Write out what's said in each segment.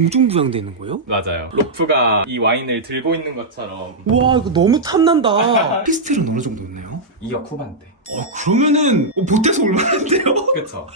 공중 부양돼 있는 거예요? 맞아요. 로프가 이 와인을 들고 있는 것처럼 와 이거 너무 탐난다. 피스텔은 어느 정도 있나요? 2억 후반대. 어 그러면은 어, 보태서 올만한데요? 그쵸?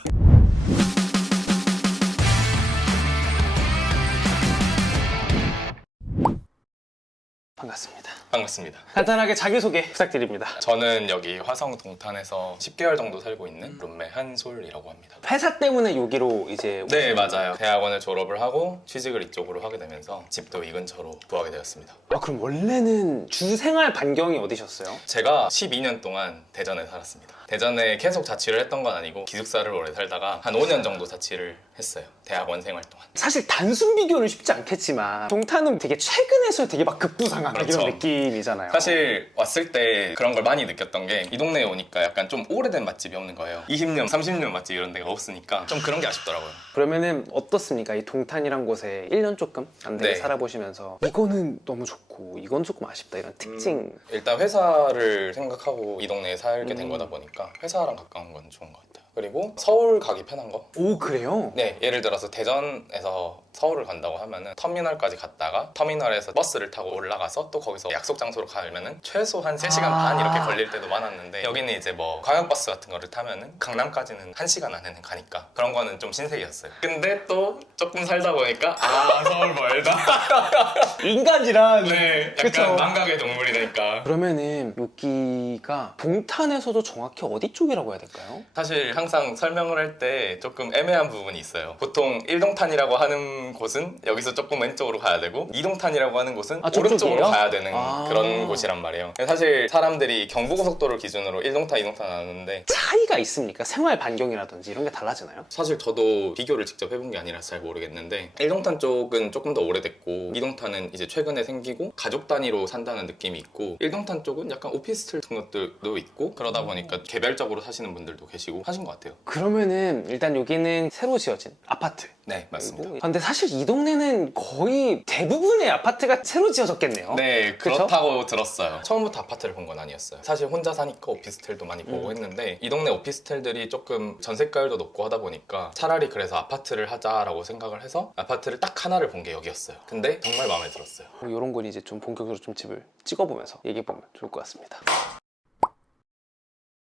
반갑습니다. 반갑습니다. 간단하게 자기소개 부탁드립니다. 저는 여기 화성 동탄에서 10개월 정도 살고 있는 룸메 한솔이라고 합니다. 회사 때문에 여기로 이제 네, 맞아요. 대학원을 졸업을 하고 취직을 이쪽으로 하게 되면서 집도 이 근처로 구하게 되었습니다. 아 그럼 원래는 주 생활 반경이 어디셨어요? 제가 12년 동안 대전에 살았습니다. 대전에 계속 자취를 했던 건 아니고 기숙사를 오래 살다가 한 5년 정도 자취를 했어요. 대학원 생활 동안. 사실 단순 비교는 쉽지 않겠지만 동탄은 되게 최근에서 되게 막 급부상한 그렇죠. 이런 느낌이잖아요. 사실 왔을 때 그런 걸 많이 느꼈던 게 이 동네에 오니까 약간 좀 오래된 맛집이 없는 거예요. 20년, 30년 맛집 이런 데가 없으니까 좀 그런 게 아쉽더라고요. 그러면은 어떻습니까? 이 동탄이란 곳에 1년 조금 안 되게 네. 살아보시면서 이거는 너무 좋고 이건 조금 아쉽다 이런 특징 일단 회사를 생각하고 이 동네에 살게 된 음. 거다 보니까 회사랑 가까운 건 좋은 것 같아요. 그리고 서울 가기 편한 거? 오 그래요? 네, 예를 들어서 대전에서 서울을 간다고 하면은 터미널까지 갔다가 터미널에서 버스를 타고 올라가서 또 거기서 약속 장소로 가면은 최소 한 3시간 아. 반 이렇게 걸릴 때도 많았는데 여기는 이제 뭐 광역버스 같은 거를 타면은 강남까지는 1시간 안에는 가니까 그런 거는 좀 신세계였어요. 근데 또 조금 살다 보니까 아, 서울 멀다. 인간이란 네, 약간. 망각의 동물이 되니까. 그러면은 여기가 동탄에서도 정확히 어디 쪽이라고 해야 될까요? 사실 항상 설명을 할 때 조금 애매한 부분이 있어요. 보통 1동탄이라고 하는 곳은 여기서 조금 왼쪽으로 가야 되고 2동탄이라고 하는 곳은 아, 오른쪽으로? 가야 되는 아. 그런 곳이란 말이에요. 사실 사람들이 경부고속도를 기준으로 1동탄, 2동탄 나누는데 차이가 있습니까? 생활 반경이라든지 이런 게 달라지나요? 사실 저도 비교를 직접 해본 게 아니라서 잘 모르겠는데 1동탄 쪽은 조금 더 오래됐고 2동탄은 이제 최근에 생기고 가족 단위로 산다는 느낌이 있고 1동탄 쪽은 약간 오피스텔 같은 것들도 있고 그러다 보니까 개별적으로 사시는 분들도 계시고 하신 것 같아요. 그러면은 일단 여기는 새로 지어진 아파트 네, 맞습니다. 근데 사실 이 동네는 거의 대부분의 아파트가 새로 지어졌겠네요. 네, 그쵸? 그렇다고 들었어요. 처음부터 아파트를 본 건 아니었어요. 사실 혼자 사니까 오피스텔도 많이 보고 음. 했는데 이 동네 오피스텔들이 조금 전세가율도 높고 하다 보니까 차라리 그래서 아파트를 하자라고 생각을 해서 아파트를 딱 하나를 본 게 여기였어요. 근데 정말 마음에 들었어요. 이런 건 이제 좀 본격적으로 좀 집을 찍어보면서 얘기해보면 좋을 것 같습니다.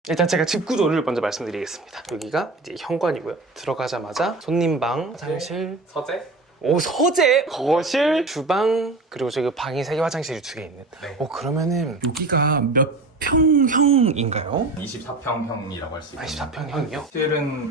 일단 제가 집 구조를 먼저 말씀드리겠습니다. 여기가 이제 현관이고요. 들어가자마자 손님 방, 화장실, 서재? 오 서재, 거실, 주방 그리고 저기 방이 세 개, 화장실이 두 개 있는. 네. 어 그러면은 여기가 몇 평형인가요? 24평형이라고 할수 아, 있어요. 24평형이요? 실은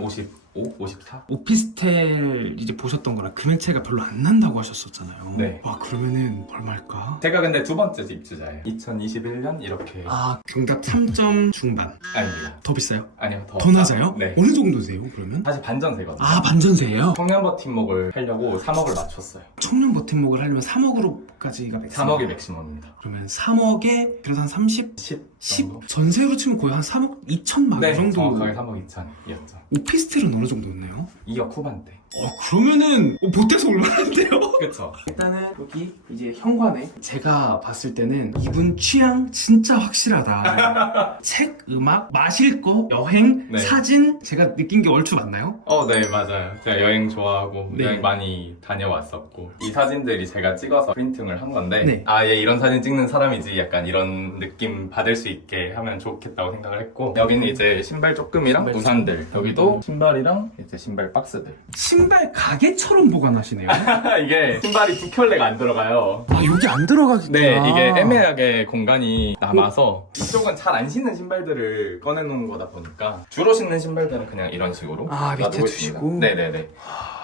55, 54? 오피스텔 이제 보셨던 거랑 금액 차이가 별로 안 난다고 하셨었잖아요. 네. 와 그러면은 얼마일까? 제가 근데 두 번째 입주자예요. 2021년 이렇게 아 경답 3점 중반. 아닙니다. 더 비싸요? 아니요, 더. 더 낮아요? 네. 어느 정도세요 그러면? 사실 반전세거든요. 아 반전세예요? 청년 버팀목을 하려고 3억을 맞췄어요. 청년 버팀목을 하려면 3억으로까지가 맥스. 3억이 맥시멈입니다. 그러면 3억에 그래도 한 30? 10 10? 정도? 전세로 치면 거의 한 3억 2천만 네, 이 정도. 정확하게 3억 2천이었죠. 오피스텔은 어느 정도였나요? 2억 후반대. 어 그러면은 어, 보태서 올만한데요? 그쵸. 일단은 여기 이제 현관에 제가 봤을 때는 이분 취향 진짜 확실하다. 책, 음악, 마실 거, 여행, 네. 사진 제가 느낀 게 얼추 맞나요? 어, 네, 맞아요. 제가 여행 좋아하고 네. 여행 많이 다녀왔었고 이 사진들이 제가 찍어서 프린팅을 한 건데 네. 아, 얘 이런 사진 찍는 사람이지 약간 이런 느낌 받을 수 있게 하면 좋겠다고 생각을 했고 여기는 이제 신발 조금이랑 신발 우산들 여기도 신발이랑 이제 신발 박스들 신발 가게처럼 보관하시네요. 이게 신발이 두 켤레가 안 들어가요. 아 여기 안 들어가겠다. 네, 이게 애매하게 공간이 남아서 이쪽은 잘 안 신는 신발들을 꺼내놓은 거다 보니까 주로 신는 신발들은 그냥 이런 식으로 아, 밑에 놔두고 두시고? 있습니다. 네네네.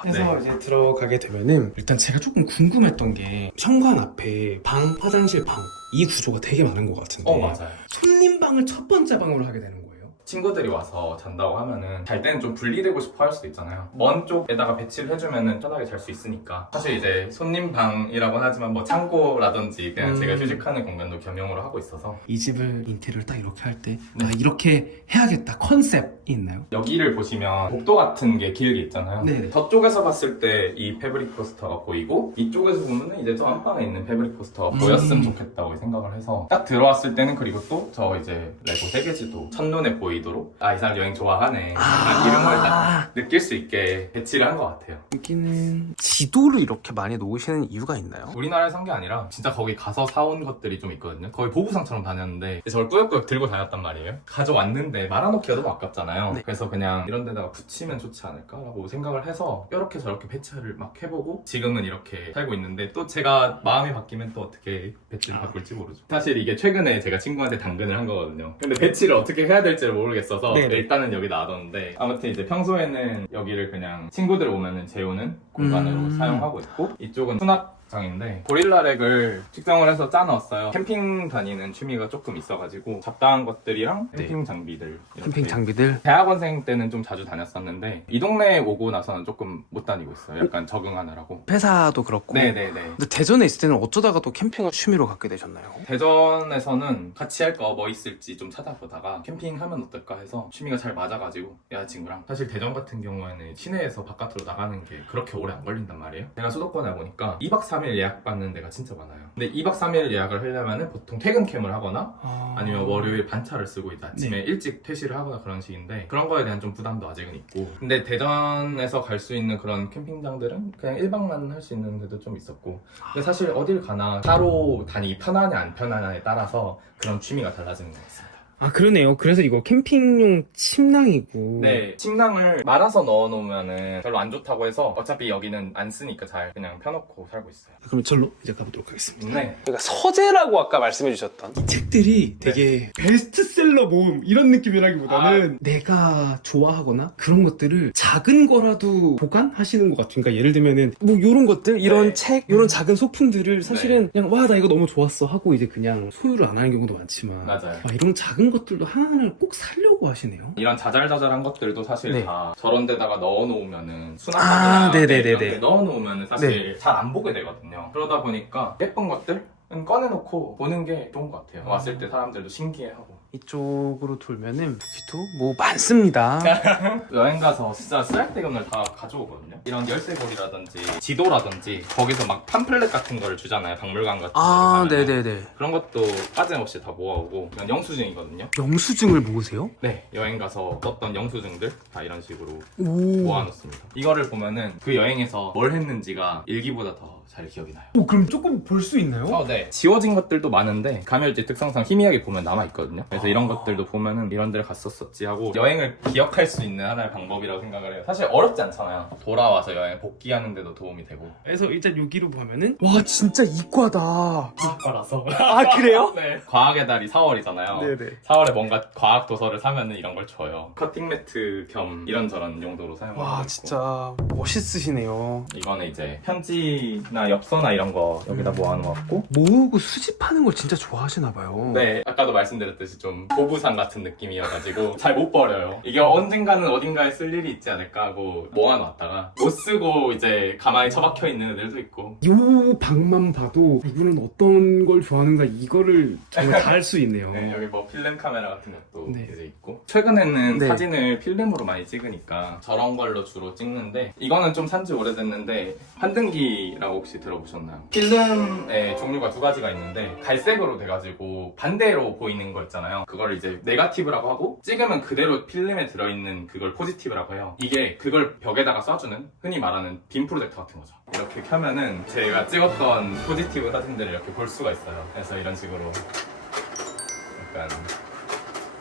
해서 이제 들어가게 되면은 일단 제가 조금 궁금했던 게 현관 앞에 방, 화장실, 방 이 구조가 되게 많은 것 같은데 어 맞아요. 손님 방을 첫 번째 방으로 하게 되는 거예요. 친구들이 와서 잔다고 하면은 잘 때는 좀 분리되고 싶어 할 수도 있잖아요. 먼 쪽에다가 배치를 해주면은 편하게 잘 수 있으니까. 사실 이제 손님 방이라고 하지만 뭐 창고라든지 그냥 음. 제가 휴식하는 공간도 겸용으로 하고 있어서 이 집을 인테리어를 딱 이렇게 할때 네. 아, 이렇게 해야겠다 컨셉이 있나요? 여기를 보시면 복도 같은 게 길게 있잖아요. 네네. 저쪽에서 봤을 때 이 패브릭 포스터가 보이고 이쪽에서 보면은 이제 저 안방에 있는 패브릭 포스터가 음. 보였으면 좋겠다고 생각을 해서 딱 들어왔을 때는 그리고 또 저 이제 레고 세계지도 첫눈에 보이는 보이도록 아 이 사람 여행 좋아하네 아. 이런 걸 딱 느낄 수 있게 배치를 한 것 같아요. 여기는 지도를 이렇게 많이 놓으시는 이유가 있나요? 우리나라에 산 게 아니라 진짜 거기 가서 사온 것들이 좀 있거든요. 거의 보부상처럼 다녔는데 저를 꾸역꾸역 들고 다녔단 말이에요. 가져왔는데 말아놓기가 너무 아깝잖아요. 네. 그래서 그냥 이런 데다가 붙이면 좋지 않을까라고 생각을 해서 이렇게 저렇게 배치를 막 해보고 지금은 이렇게 살고 있는데 또 제가 마음이 바뀌면 또 어떻게 배치를 바꿀지 모르죠. 사실 이게 최근에 제가 친구한테 당근을 한 거거든요. 근데 배치를 어떻게 해야 될지를 모르 겠어서 네네. 일단은 여기 놔뒀는데 아무튼 이제 평소에는 여기를 그냥 친구들 오면은 재우는 공간으로 음. 사용하고 있고 이쪽은 수납 장인데 고릴라렉을 측정을 해서 짜놨어요. 캠핑 다니는 취미가 조금 있어가지고 잡다한 것들이랑 네. 캠핑 장비들 이렇게. 캠핑 장비들 대학원생 때는 좀 자주 다녔었는데 이 동네에 오고 나서는 조금 못 다니고 있어요. 약간 적응하느라고. 회사도 그렇고 네네네. 근데 대전에 있을 때는 어쩌다가 또 캠핑을 취미로 갖게 되셨나요? 대전에서는 같이 할 거 뭐 있을지 좀 찾아보다가 캠핑하면 어떨까 해서 취미가 잘 맞아가지고 여자친구랑 사실 대전 같은 경우에는 시내에서 바깥으로 나가는 게 그렇게 오래 안 걸린단 말이에요 제가 수도권에 보니까 2박 3일 예약 받는 데가 진짜 많아요. 근데 2박 3일 예약을 하려면 보통 퇴근 캠을 하거나 아 니면 월요일 반차를 쓰고 이제 아침에 일찍 퇴실을 하거나 그런 식인데 그런 거에 대한 좀 부담도 아직은 있고. 근데 대전에서 갈 수 있는 그런 캠핑장들은 그냥 1박만 할 수 있는 데도 좀 있었고. 근데 사실 어딜 가나 따로 다니기 편하냐 안 편하냐에 따라서 그런 취미가 달라지는 것 같습니다 아 그러네요. 그래서 이거 캠핑용 침낭이고. 네 침낭을 말아서 넣어놓으면 별로 안 좋다고 해서 어차피 여기는 안 쓰니까 잘 그냥 펴놓고 살고 있어요. 그럼 절로 이제 가보도록 하겠습니다. 네. 그러니까 서재라고 아까 말씀해 주셨던 이 책들이 되게 베스트셀러 모음 이런 느낌이라기보다는 내가 좋아하거나 그런 것들을 작은 거라도 보관하시는 것 같은 그러니까 예를 들면은 뭐 이런 것들 이런 네. 책 이런 작은 소품들을 사실은 그냥 와 나 이거 너무 좋았어 하고 이제 그냥 소유를 안 하는 경우도 많지만 맞아요. 아, 이런 작은 것들도 하나하나 꼭 살려고 하시네요 이런 자잘자잘한 것들도 사실 네. 다 저런 데다가 넣어놓으면은 아, 수납하거나 네네네네. 이렇게 넣어놓으면은 사실 잘 안 보게 되거든요. 그러다 보니까 예쁜 것들은 꺼내놓고 보는 게 좋은 것 같아요. 왔을 때 사람들도 신기해하고. 이쪽으로 돌면은 여기도 뭐 많습니다 여행 가서 진짜 쓰레기돈을 다 가져오거든요. 이런 열쇠고리라든지 지도라든지 거기서 막 팜플렛 같은 거를 주잖아요. 박물관 같은 아데 가면은. 네네네 그런 것도 빠짐없이 다 모아오고 이건 영수증이거든요. 영수증을 모으세요? 네, 여행 가서 썼던 영수증들 다 이런 식으로 오 모아놓습니다. 이거를 보면은 그 여행에서 뭘 했는지가 일기보다 더 잘 기억이 나요. 오, 그럼 조금 볼 수 있나요? 어, 네. 지워진 것들도 많은데 가멸제 특성상 희미하게 보면 남아 있거든요. 그래서 이런 아. 것들도 보면은 이런 데를 갔었었지 하고 여행을 기억할 수 있는 하나의 방법이라고 생각을 해요. 사실 어렵지 않잖아요. 돌아와서 여행 복귀하는 데도 도움이 되고. 그래서 일단 여기로 보면은 와 진짜 이과다 과학과라서. 아 그래요? 네. 과학의 달이 4월이잖아요. 네네 4월에 뭔가 과학 도서를 사면은 이런 걸 줘요. 커팅 매트 겸 이런저런 용도로 사용하고 와 있고. 진짜 멋있으시네요 이거는 이제 편지나 엽서나 이런 거 여기다 모아놓았고. 모으고 수집하는 걸 진짜 좋아하시나 봐요. 네 아까도 말씀드렸듯이 좀 보부상 같은 느낌이어가지고 잘 못 버려요. 이게 언젠가는 어딘가에 쓸 일이 있지 않을까 하고 모아놨다가 못 쓰고 이제 가만히 처박혀 있는 애들도 있고. 요 방만 봐도 이분은 어떤 걸 좋아하는가 이거를 정말 다 알 수 있네요. 네, 여기 뭐 필름 카메라 같은 것도 네. 이제 있고. 최근에는 네. 사진을 필름으로 많이 찍으니까 저런 걸로 주로 찍는데 이거는 좀 산지 오래됐는데 환등기라고 혹시 들어보셨나요? 필름의 종류가 두 가지가 있는데 갈색으로 돼가지고 반대로 보이는 거 있잖아요. 그걸 이제 네가티브라고 하고 찍으면 그대로 필름에 들어있는 그걸 포지티브라고 해요. 이게 그걸 벽에다가 쏴주는 흔히 말하는 빔 프로젝터 같은 거죠. 이렇게 켜면은 제가 찍었던 포지티브 사진들을 이렇게 볼 수가 있어요. 그래서 이런 식으로 약간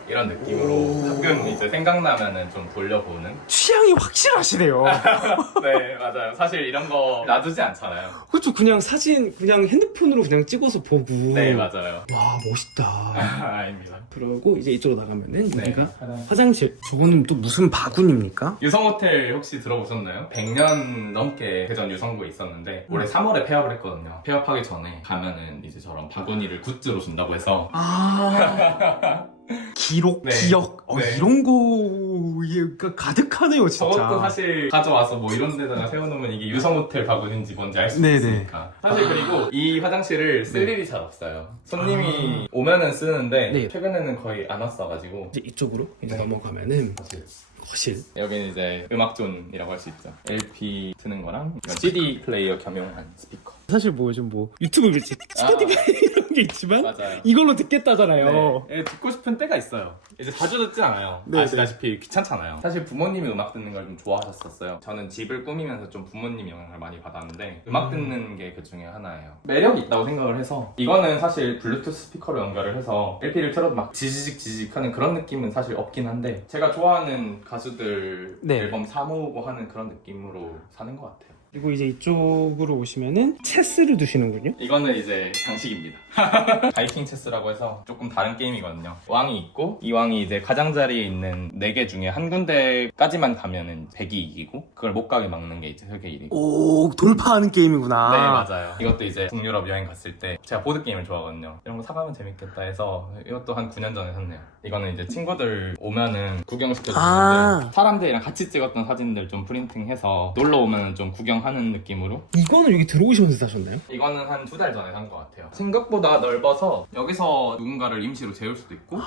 이런 느낌으로 오. 가끔 이제 생각나면은 좀 돌려보는? 취향이 확실하시네요. 네 맞아요. 사실 이런 거 놔두지 않잖아요. 그렇죠 그냥 사진 그냥 핸드폰으로 그냥 찍어서 보고. 네 맞아요. 와 멋있다. 아, 아닙니다. 그러고 이제 이쪽으로 나가면은 네 여기가 화장- 화장실. 저거는 또 무슨 바구니입니까? 유성호텔 혹시 들어보셨나요? 100년 넘게 대전 유성구에 있었는데 올해 3월에 폐업을 했거든요. 폐업하기 전에 가면은 이제 저런 바구니를 굿즈로 준다고 해서. 아 기록, 네. 기억 어, 네. 이런 거가 가득하네요 진짜 저것도 사실 가져와서 뭐 이런 데다가 세워놓으면 이게 유성 호텔 바구니인지 뭔지 알 수 네네. 있으니까 사실 그리고 이 화장실을 쓸 네. 일이 잘 없어요 손님이 오면은 쓰는데 네. 최근에는 거의 안 왔어가지고 이제 이쪽으로 이제 네. 넘어가면은 사실 거실 여기는 이제 음악존이라고 할 수 있죠 LP 트는 거랑 이건 CD 플레이어 겸용한 스피커 사실 뭐 요즘 뭐 유튜브 그렇지 스포티파이 이런 게 있지만 맞아요. 이걸로 듣겠다잖아요. 네, 듣고 싶은 때가 있어요. 이제 자주 듣진 않아요. 네, 아시다시피 귀찮잖아요. 사실 부모님이 음악 듣는 걸 좀 좋아하셨었어요. 저는 집을 꾸미면서 좀 부모님 영향을 많이 받았는데 음악 듣는 게 그 중에 하나예요. 매력이 있다고 생각을 해서 이거는 사실 블루투스 스피커로 연결을 해서 LP를 틀어도 막 지지직 지지직 하는 그런 느낌은 사실 없긴 한데 제가 좋아하는 가수들 네. 앨범 사모으고 하는 그런 느낌으로 사는 것 같아요. 그리고 이제 이쪽으로 오시면은 체스를 두시는군요. 이거는 이제 장식입니다. 바이킹 체스라고 해서 조금 다른 게임이거든요. 왕이 있고 이 왕이 이제 가장자리에 있는 4개 중에 한 군데까지만 가면은 100이 이기고 그걸 못 가게 막는 게 이제 흑의 일이고 오 돌파하는 게임이구나. 네 맞아요. 이것도 이제 북유럽 여행 갔을 때 제가 보드 게임을 좋아하거든요. 이런 거 사가면 재밌겠다 해서 이것도 한 9년 전에 샀네요. 이거는 이제 친구들 오면은 구경시켜주는데 아. 사람들이랑 같이 찍었던 사진들 좀 프린팅해서 놀러 오면은 좀 구경하는 느낌으로 이거는 여기 들어오시면서 사셨나요? 이거는 한 두 달 전에 산 것 같아요. 생각보다 넓어서 여기서 누군가를 임시로 재울 수도 있고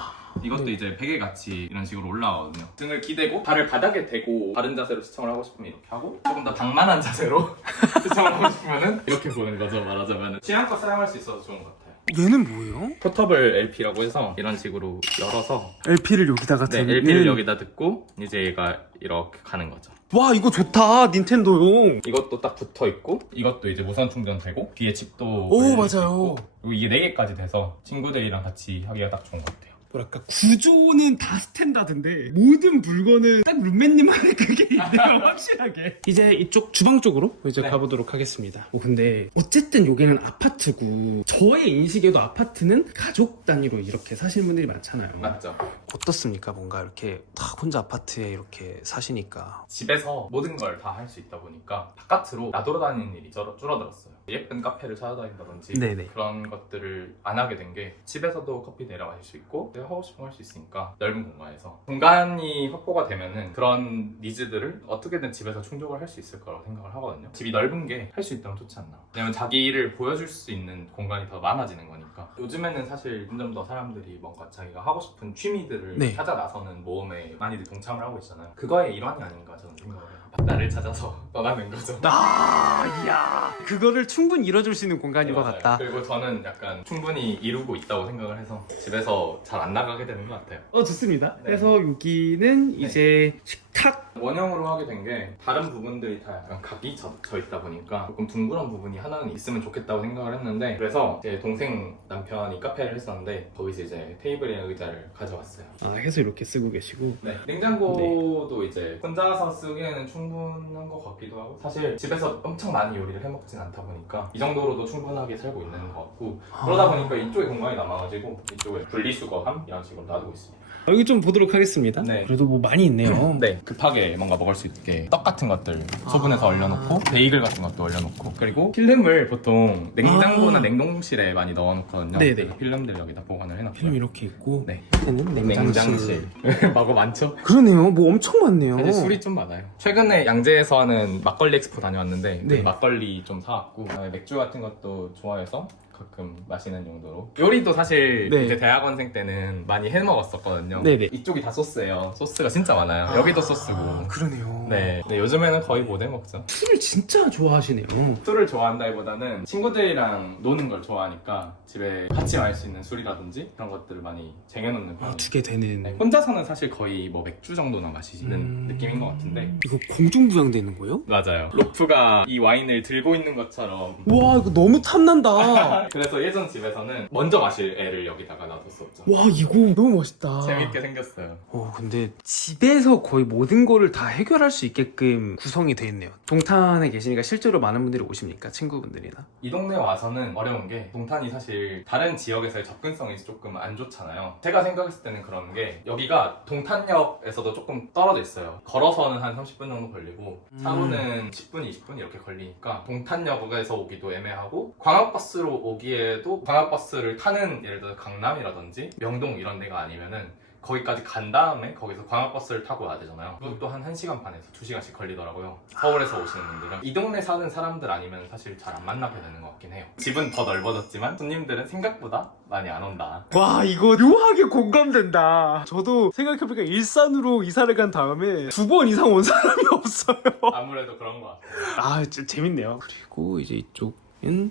이것도 네. 이제 베개 같이 이런 식으로 올라가거든요. 등을 기대고 발을 바닥에 대고 바른 자세로 시청을 하고 싶으면 이렇게 하고 조금 더 방만한 자세로 시청을 하고 싶으면은 이렇게 보는 거죠. 말하자면 취향껏 사용할 수 있어서 좋은 것 같아요. 얘는 뭐예요? 포터블 LP라고 해서 이런 식으로 열어서 LP를 여기다가 네, 두는- LP를 여기다 듣고 이제 얘가 이렇게 가는 거죠. 와 이거 좋다 닌텐도용. 이것도 딱 붙어 있고 이것도 이제 무선 충전되고 뒤에 칩도 오, 올릴 수 맞아요. 있고, 그리고 이게 네 개까지 돼서 친구들이랑 같이 하기가 딱 좋은 것 같아요. 뭐랄까 구조는 다 스탠다드인데 모든 물건은 딱 룸메님만의 그게 있네요 확실하게 이제 이쪽 주방 쪽으로 이제 네. 가보도록 하겠습니다 어, 근데 어쨌든 여기는 아파트고 저의 인식에도 아파트는 가족 단위로 이렇게 사시는 분들이 많잖아요 맞죠? 어떻습니까 뭔가 이렇게 딱 혼자 아파트에 이렇게 사시니까 집에서 모든 걸 다 할 수 있다 보니까 바깥으로 나돌아다니는 일이 줄- 줄어들었어요. 예쁜 카페를 찾아다닌다든지 네네. 그런 것들을 안 하게 된 게 집에서도 커피 내려 마실 수 있고 하고 싶은 거 할 수 있으니까 넓은 공간에서 공간이 확보가 되면은 그런 니즈들을 어떻게든 집에서 충족을 할 수 있을 거라고 생각을 하거든요. 집이 넓은 게 할 수 있다면 좋지 않나. 왜냐면 자기 일을 보여줄 수 있는 공간이 더 많아지는 거니까. 요즘에는 사실 점점 더 사람들이 뭔가 자기가 하고 싶은 취미들을 네. 찾아 나서는 모험에 많이들 동참을 하고 있잖아요. 그거의 일환이 아닌가 저는 생각을 해요. 나를 찾아서 떠나는 거죠. 아 이야 그거를 충분히 이뤄줄 수 있는 공간인 것 맞아요. 같다 그리고 저는 약간 충분히 이루고 있다고 생각을 해서 집에서 잘 안 나가게 되는 것 같아요. 어 좋습니다 네. 그래서 여기는 이제 식탁 원형으로 하게 된 게 다른 부분들이 다 약간 각이 젖혀 있다 보니까 조금 둥그런 부분이 하나는 있으면 좋겠다고 생각을 했는데 그래서 제 동생 남편이 카페를 했었는데 거기서 이제 테이블이랑 의자를 가져왔어요. 아 해서 이렇게 쓰고 계시고 네. 냉장고도 이제 혼자서 쓰기에는 충분한 것 같기도 하고 사실 집에서 엄청 많이 요리를 해먹진 않다 보니까 이 정도로도 충분하게 살고 있는 것 같고 그러다 보니까 이쪽에 공간이 남아가지고 이쪽에 분리수거함 이런 식으로 놔두고 있습니다. 아, 여기 좀 보도록 하겠습니다. 네. 그래도 뭐 많이 있네요. 네. 급하게 뭔가 먹을 수 있게 떡 같은 것들 소분해서 아. 얼려놓고 베이글 같은 것도 얼려놓고 그리고 필름을 보통 냉장고나 아. 냉동실에 많이 넣어놓거든요. 네네. 그래서 필름들 여기다 보관을 해놨고요. 필름 이렇게 있고 네. 밑에는 냉장실. 마구 많죠? 그러네요. 뭐 엄청 많네요. 사실 술이 좀 많아요. 최근에 양재에서 하는 막걸리 엑스포 다녀왔는데 네. 그 막걸리 좀 사왔고 그다음에 맥주 같은 것도 좋아해서 가끔 마시는 정도로 요리도 사실 네. 이제 대학원생 때는 많이 해 먹었었거든요. 네네. 이쪽이 다 소스예요. 소스가 진짜 많아요. 여기도 소스고. 그러네요. 네. 근데 요즘에는 거의 못 해 먹죠. 술을 진짜 좋아하시네요. 술을 좋아한다기보다는 친구들이랑 노는 걸 좋아하니까 집에 같이 마실 수 있는 술이라든지 그런 것들을 많이 쟁여놓는 아, 편이에요. 두게 되는. 네, 혼자서는 사실 거의 뭐 맥주 정도나 마시는 음. 느낌인 것 같은데 이거 공중부양돼 있는 거예요? 맞아요. 로프가 이 와인을 들고 있는 것처럼 와 이거 너무 탐난다. 와 그래서 예전 집에서는 먼저 마실 애를 여기다가 놔뒀었죠. 이거 너무 멋있다. 재밌게 생겼어요. 어 근데 집에서 거의 모든 거를 다 해결할 수 있게끔 구성이 돼 있네요. 동탄에 계시니까 실제로 많은 분들이 오십니까 친구분들이나? 이 동네 와서는 어려운 게 동탄이 사실 다른 지역에서의 접근성이 조금 안 좋잖아요. 제가 생각했을 때는 그런 게 여기가 동탄역에서도 조금 떨어져 있어요. 걸어서는 한 30분 정도 걸리고 차로는 10분, 20분 이렇게 걸리니까 동탄역에서 오기도 애매하고 광역버스로 오기 에도 광역버스를 타는 예를 들어 강남이라든지 명동 이런 데가 아니면은 거기까지 간 다음에 거기서 광역버스를 타고 와야 되잖아요. 그것도 한 1시간 반에서 2시간씩 걸리더라고요. 서울에서 오시는 분들은. 이 동네 사는 사람들 아니면 사실 잘 안 만나게 되는 것 같긴 해요. 집은 더 넓어졌지만 손님들은 생각보다 많이 안 온다. 와 이거 묘하게 공감된다. 저도 생각해보니까 일산으로 이사를 간 다음에 두 번 이상 온 사람이 없어요. 아무래도 그런 것 같아요. 아 진짜 재밌네요. 그리고 이제 이쪽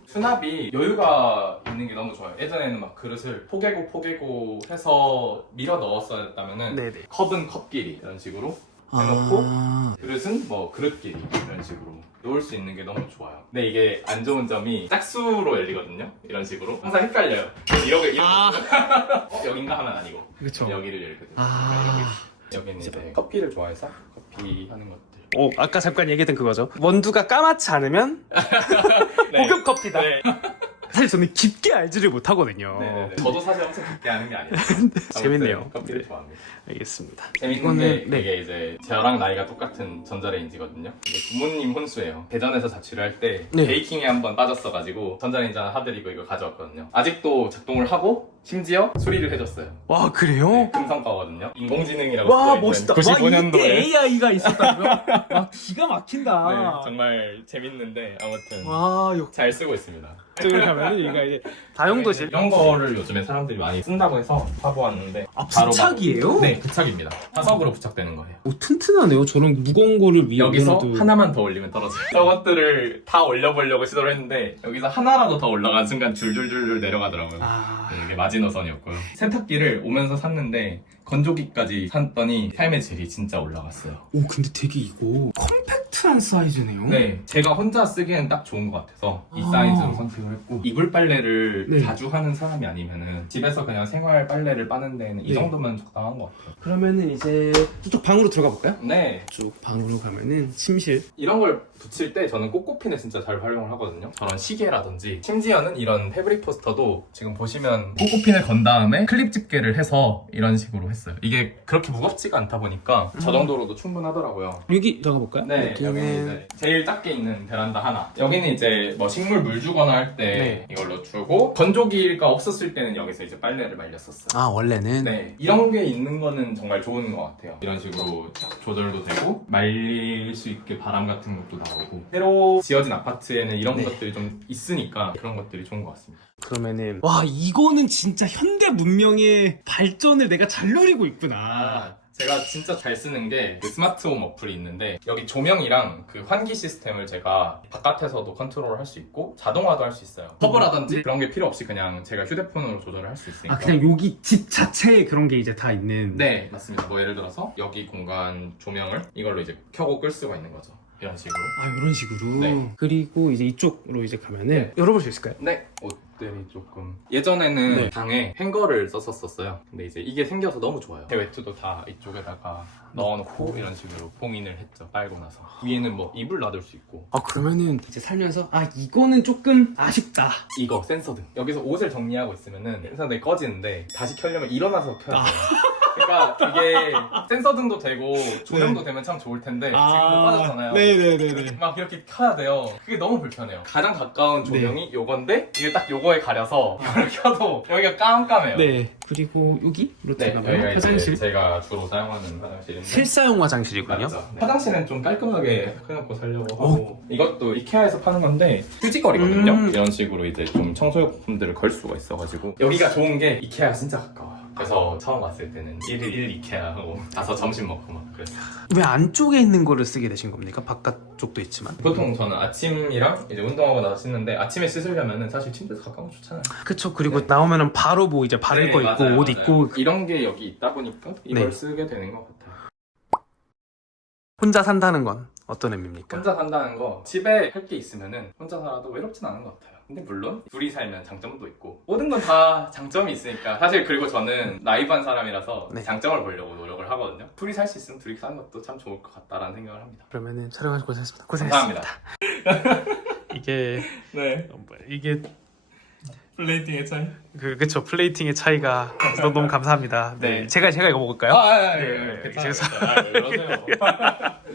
수납이 여유가 있는 게 너무 좋아요. 예전에는 막 그릇을 포개고 포개고 해서 밀어 넣었어야 했다면은 네네. 컵은 컵끼리 이런 식으로 해놓고 아, 그릇은 뭐 그릇끼리 이런 식으로 놓을 수 있는 게 너무 좋아요. 근데 이게 안 좋은 점이 짝수로 열리거든요. 이런 식으로 항상 헷갈려요. 이러고 이러고 아. 어, 여긴가 하면 아니고 그쵸. 여기를 열거든요. 아. 여기는 이제 커피를 좋아해서 커피 하는 것들. 오, 아까 잠깐 얘기했던 그거죠. 원두가 까맣지 않으면 고급 커피다. 네. 사실 저는 깊게 알지를 못하거든요. 네네네. 저도 사실 엄청 깊게 하는 게 아니에요. 재밌네요. 아무튼 커피를 좋아합니다. 알겠습니다. 재밌는 이거는, 게 네. 이게 이제 저랑 나이가 똑같은 전자레인지거든요. 이게 부모님 혼수예요. 대전에서 자취를 할 때 네. 베이킹에 한번 빠졌어가지고 전자레인지 하나 사드리고 이거 가져왔거든요. 아직도 작동을 하고 심지어 수리를 해줬어요. 와, 그래요? 네, 금성과거든요. 인공지능이라고 와, 써있는 멋있다. 95년도에. AI가 있었다고요? 와, 기가 막힌다. 네, 정말 재밌는데 아무튼 와, 역 잘 쓰고 있습니다. 가면 이제 다용도실. 이런 거를 요즘에 사람들이 많이 쓴다고 해서 사보았는데 아, 바로 부착이에요? 막- 네, 부착입니다. 화석으로 부착되는 거예요. 오, 튼튼하네요. 저런 무거운 거를 위에 여기서 올려놔도. 하나만 더 올리면 떨어져요. 저것들을 다 올려보려고 시도를 했는데 여기서 하나라도 더 올라가는 순간 줄줄줄줄 내려가더라고요. 아, 네, 이게 마지노선이었고요. 세탁기를 오면서 샀는데 건조기까지 샀더니 삶의 질이 진짜 올라갔어요. 오, 근데 되게 이거 컴팩 트한 사이즈네요. 네, 제가 혼자 쓰기에는 딱 좋은 것 같아서 이 아. 사이즈로 선택을 했고 이불 빨래를 네. 자주 하는 사람이 아니면은 집에서 그냥 생활 빨래를 빠는 데는 이 네. 정도면 적당한 것 같아요. 그러면은 이제 저쪽 방으로 들어가 볼까요? 네, 쭉 방으로 가면은 침실. 이런 걸 붙일 때 저는 꼬꼬핀을 진짜 잘 활용을 하거든요. 저런 시계라든지 심지어는 이런 패브릭 포스터도 지금 보시면 꼬꼬핀을 건 다음에 클립 집게를 해서 이런 식으로 했어요. 이게 그렇게 무겁지가 않다 보니까 저 정도로도 충분하더라고요. 여기 들어가 볼까요? 네, 여기는 이제 제일 작게 있는 베란다 하나. 여기는 이제 뭐 식물 물 주거나 할 때 네. 이걸로 주고 건조기가 없었을 때는 여기서 이제 빨래를 말렸었어요. 아, 원래는 네, 이런 게 있는 거는 정말 좋은 것 같아요. 이런 식으로 조절도 되고 말릴 수 있게 바람 같은 것도 나오고 새로 지어진 아파트에는 이런 네. 것들이 좀 있으니까 그런 것들이 좋은 것 같습니다. 그러면은 와 이거는 진짜 현대 문명의 발전을 내가 잘 누리고 있구나. 아, 제가 진짜 잘 쓰는 게 그 스마트홈 어플이 있는데 여기 조명이랑 그 환기 시스템을 제가 바깥에서도 컨트롤을 할수 있고 자동화도 할 수 있어요. 커버라든지 그런 게 필요 없이 그냥 제가 휴대폰으로 조절을 할 수 있으니까. 아 그냥 여기 집 자체에 그런 게 이제 다 있는. 네, 맞습니다. 뭐 예를 들어서 여기 공간 조명을 이걸로 이제 켜고 끌 수가 있는 거죠. 이런 식으로. 아 이런 식으로. 네. 그리고 이제 이쪽으로 이제 가면은 네. 열어볼 수 있을까요? 네. 옷들이 조금 예전에는 네. 방에 행거를 썼었어요. 근데 이제 이게 생겨서 너무 좋아요. 제 외투도 다 이쪽에다가 넣어놓고 이런 식으로 봉인을 했죠. 빨고 나서 위에는 뭐 이불 놔둘 수 있고 아 그러면은 이제 살면서 아 이거는 조금 아쉽다. 이거 센서등 여기서 옷을 정리하고 있으면은 센서등이 꺼지는데 다시 켜려면 일어나서 켜야 돼요. 그러니까 이게 센서 등도 되고 조명도 되면 참 좋을 텐데 지금 못 빠졌잖아요. 네. 네네네네. 막 이렇게 켜야 돼요. 그게 너무 불편해요. 가장 가까운 조명이 요건데 이게 딱 요거에 가려서 이걸 켜도 여기가 깜깜해요. 네. 그리고 여기 로 네, 들어가면 여기가 화장실. 이제 제가 주로 사용하는 화장실인데 실사용 화장실이군요. 맞죠? 화장실은 좀 깔끔하게 해놓고 살려고 하고 이것도 이케아에서 파는 건데 휴지거리거든요. 음. 이런 식으로 이제 좀 청소용품들을 걸 수가 있어가지고 여기가 좋은 게 이케아가 진짜 가까워 요. 그래서 처음 왔을 때는 1일 1 이케아 하고 가서 점심 먹고 막 그랬어요. 왜 안쪽에 있는 거를 쓰게 되신 겁니까? 바깥쪽도 있지만. 보통 저는 아침이랑 이제 운동하고 나서 씻는데 아침에 씻으려면은 사실 침대에서 가까운 거 좋잖아요. 그쵸. 그리고 나오면은 바로 뭐 이제 바를 네, 거 있고 맞아요, 옷 맞아요. 있고 이런 게 여기 있다 보니까 이걸 네. 쓰게 되는 것 같아요. 혼자 산다는 건 어떤 의미입니까? 혼자 산다는 거 집에 할 게 있으면은 혼자 살아도 외롭진 않은 것 같아요. 근데 물론 둘이 살면 장점도 있고 모든 건 다 장점이 있으니까 사실 그리고 저는 나이브한 사람이라서 네. 장점을 보려고 노력을 하거든요. 둘이 살 수 있으면 둘이 사는 것도 참 좋을 것 같다라는 생각을 합니다. 그러면은 촬영하시고 고생했습니다. 고생했습니다. 감사합니다. 이게 네. 이게 플레이팅의 차이. 그 그쵸 플레이팅의 차이가 너무, 너무 감사합니다. 네. 네. 제가 제가 이거 먹을까요? 아, 아, 아, 네, 아, 네, 괜찮아요. 죄송- 아, 왜 그러세요?